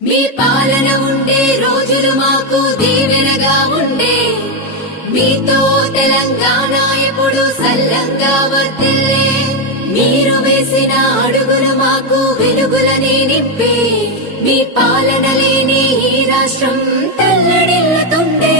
మీ పాలన ఉండే రోజులు మాకు దీవెనగా ఉండే, మీతో తెలంగాణ ఎప్పుడు సల్లంగా వర్ధిల్లే. మీరు వేసిన అడుగులు మాకు వెలుగులనే నింపే, మీ పాలన లేని ఈ రాష్ట్రం తల్లడిల్లుతుండే.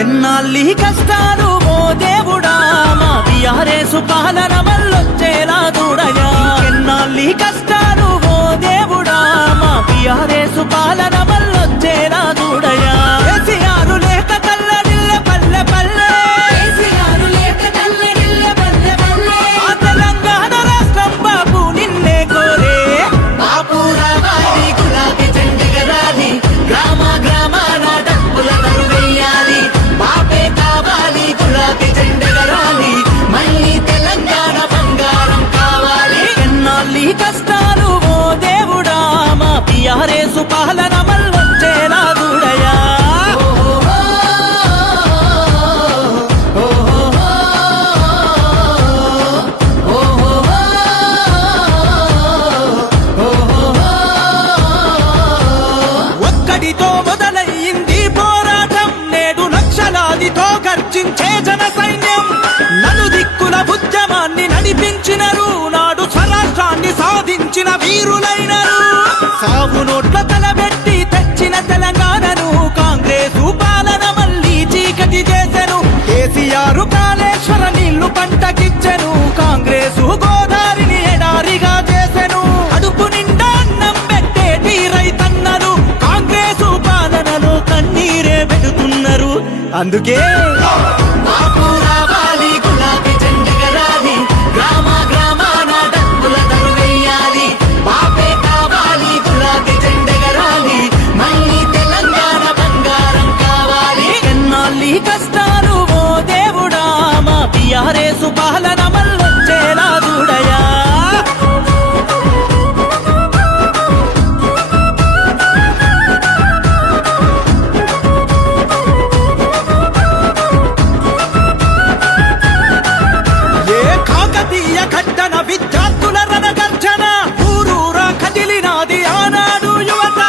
ఎన్నాళ్ళీ కష్టాలు ఓ దేవుడా, మా టీఆర్ఎస్ పాలన మళ్ళొచ్చేలా చూడయా. ఎన్నాళ్ళీ కష్టాలు ఓ దేవుడా, మా టీఆర్ఎస్ పాలన మళ్ళొచ్చేలా చూడయా. కేసీఆర్ లేక కల్లడిల్ల పల్లె పల్లె, కేసీఆర్ లేక తల్లడిల్ల పల్లె పల్లె. ఆ తెలంగాణ రాష్ట్రం బాబు నిన్నే కోరే. బాపు రావాలి, గులాబీ జెండెగరాలి, గ్రామ గ్రామాన డప్పుల దరువెయ్యాలి. బాపే కావాలి, గులాబీ జెండెగరాలి, మళ్ళీ తెలంగాణ బంగారం కావాలి. ఎన్నాళ్ళీ కష్టాలు ఓ దేవుడా, మా టీఆర్ఎస్ పాలన మళ్ళొచ్చేలా చూడయా. ఒక్కడితో మొదలయ్యింది పోరాటం, నేడు లక్షలాదితో గర్జించే జన సైన్యం. నలుదిక్కుల ఉద్యమాన్ని నడిపించినరు, నాడు స్వరాష్ట్రాన్ని సాధించిన వీరులైనరు. సాగు నోట్ల తలబెట్టి తెచ్చిన తెలంగాణను కాంగ్రెసు పాలన మళ్ళీ చీకటి చేసెను. కేసీఆర్ కాళేశ్వర నీళ్లు పంటకిచ్చెను, కాంగ్రెసు గోదారిని ఎడారిగా చేసెను. అడుపు నిండా అన్నం పెట్టేటి రైతన్నలు కాంగ్రెసు పాలనలో కన్నీరే పెడుతున్నారు. అందుకే బాపు రావాలి, గులాబీ జెండెగరాలి, గ్రామ గ్రామాన డప్పుల దరువెయ్యాలి. బాపే కావాలి, గులాబీ జెండెగరాలి, మళ్ళీ తెలంగాణ బంగారం కావాలి. ఎన్నాళ్ళీ కష్టాలు ఓ దేవుడా, మా టీఆర్ఎస్ పాలన మళ్ళొచ్చేలా చూడయా. ఏ కాకతీయ ఘట్టన విద్యార్థుల రణగర్జన, ఊరూరా కదిలినాది ఆనాడు యువత.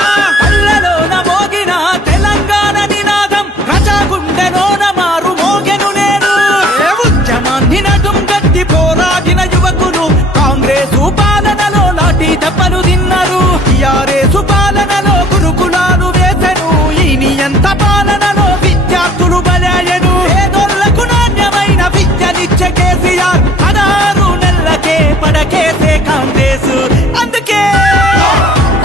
పల్లెలోన మోగిన తెలంగాణ నినాదం, ప్రజాగుండెలోన మారు మోగెను నేడు. ఏ ఉద్యమాన్ని నడుం గట్టి పోరాడిన యువకులు కాంగ్రెసు పాలనలో లాఠీ దెబ్బలు తిన్నారు. టీఆర్ఎస్ పాలనలో గురుకులాలు వేసెను, ఈ నియంత పాలనలో విద్యార్థులు బలయ్యను. పేదోళ్లకు నాణ్యమైన విద్యనిచ్చే కేసీఆర్ 16 నెలలకే పడకేసే కాంగ్రెసు. అందుకే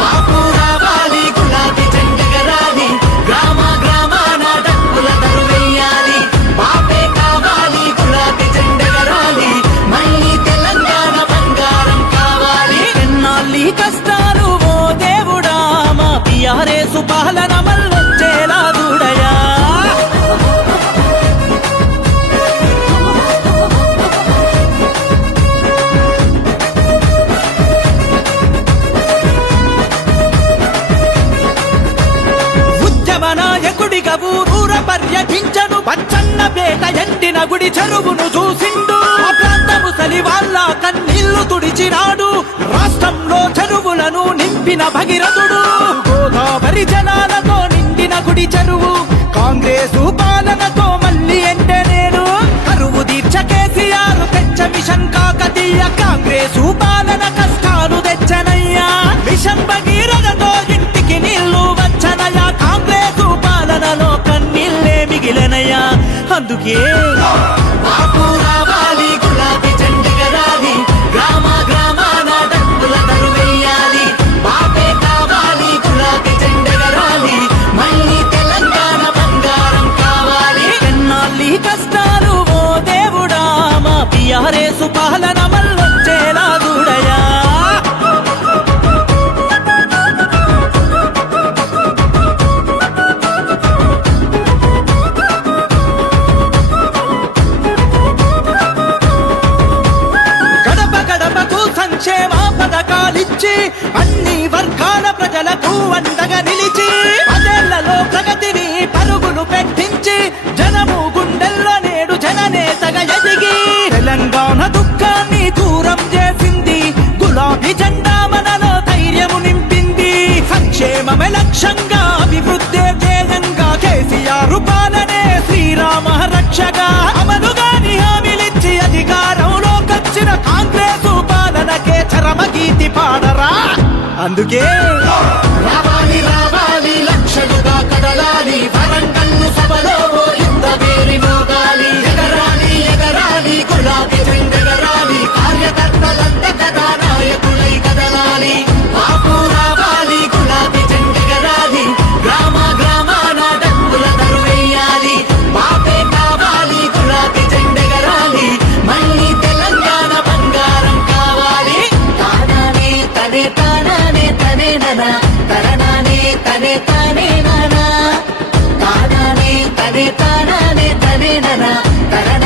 బాపు రావాలి, గులాబీ జెండెగరాలి, గ్రామ గ్రామాన డప్పుల దరువెయ్యాలి. బాపే కావాలి, గులాబీ జెండెగరాలి, మళ్ళీ తెలంగాణ బంగారం కావాలి. ఎన్నాళ్ళీ కష్టాలు ఓ దేవుడా, మా టీఆర్ఎస్ పాలన మళ్ళొచ్చేలా చూడయా. ఉద్యమ నాయకుడిగా ఊరూర పర్యటించను, పచ్చన్న పేట ఎండిన గుడి చెరువును చూసిండు. ఆ ప్రాంత ముసలి వాళ్ళ కన్నీళ్లు తుడిచినాడు, రాష్ట్రంలో చెరువులను నింపిన భగీరథుడు. గోదావరి జలాలతో నిండిన గుడి చెరువు కాంగ్రెసు పాలనతో మళ్ళీ ఎండే నేడు. కరువు తీర్చ కేసీఆర్ తెచ్చ మిషన్ కాకతీయ, కాంగ్రెసు పాలన కష్టాలు తెచ్చనయ్యా. మిషన్ భగీరథతో ఇంటికి నీళ్లు వచ్చనయ్యా, కాంగ్రెసు పాలనలో కన్నీళ్ళే మిగిలినయ్యా. అందుకే బాపు రావాలి, గులాబీ జెండెగరాలి, గ్రామ గ్రామాన డప్పుల దరువెయ్యాలి. బాపే కావాలి, గులాబీ జెండెగరాలి, మళ్ళీ తెలంగాణ బంగారం కావాలి. ఎన్నాళ్ళీ కష్టాలు ఓ దేవుడా, మా టీఆర్ఎస్ పాలన మళ్ళొచ్చేలా చూడయా. లక్ష్యంగా అభివృద్ధి ధ్యేయంగా కేసీఆర్ పాలనే శ్రీరామ రక్షగా అమలుగాని హామీలిచ్చి అధికారంలోకొచ్చిన కాంగ్రెసు పాలనకే చరమగీతి పాడరా అందుకే రావాలి రావాలి లక్షలుగా కదలాలి వరంగల్లు సభలో యుద్ధ పేరి మోగాలి ఎగరాలి ఎగరాలి గులాబీ జెండెగరాలి కార్యకర్తలంతా కదా నాయకులై కదలాలి బాపు రావాలి గులాబీ జెండెగరాలి గ్రామ గ్రామాన డబ్బుల తరువేయాలి బాపే కావాలి గులాబీ జెండెగరాలి మళ్ళీ తెలంగాణ బంగారం కావాలి తానానే తనే తానానే తనే ననా తరణానే తనే తానే నానా తానానే తనే తానానే తనే ననా తరణ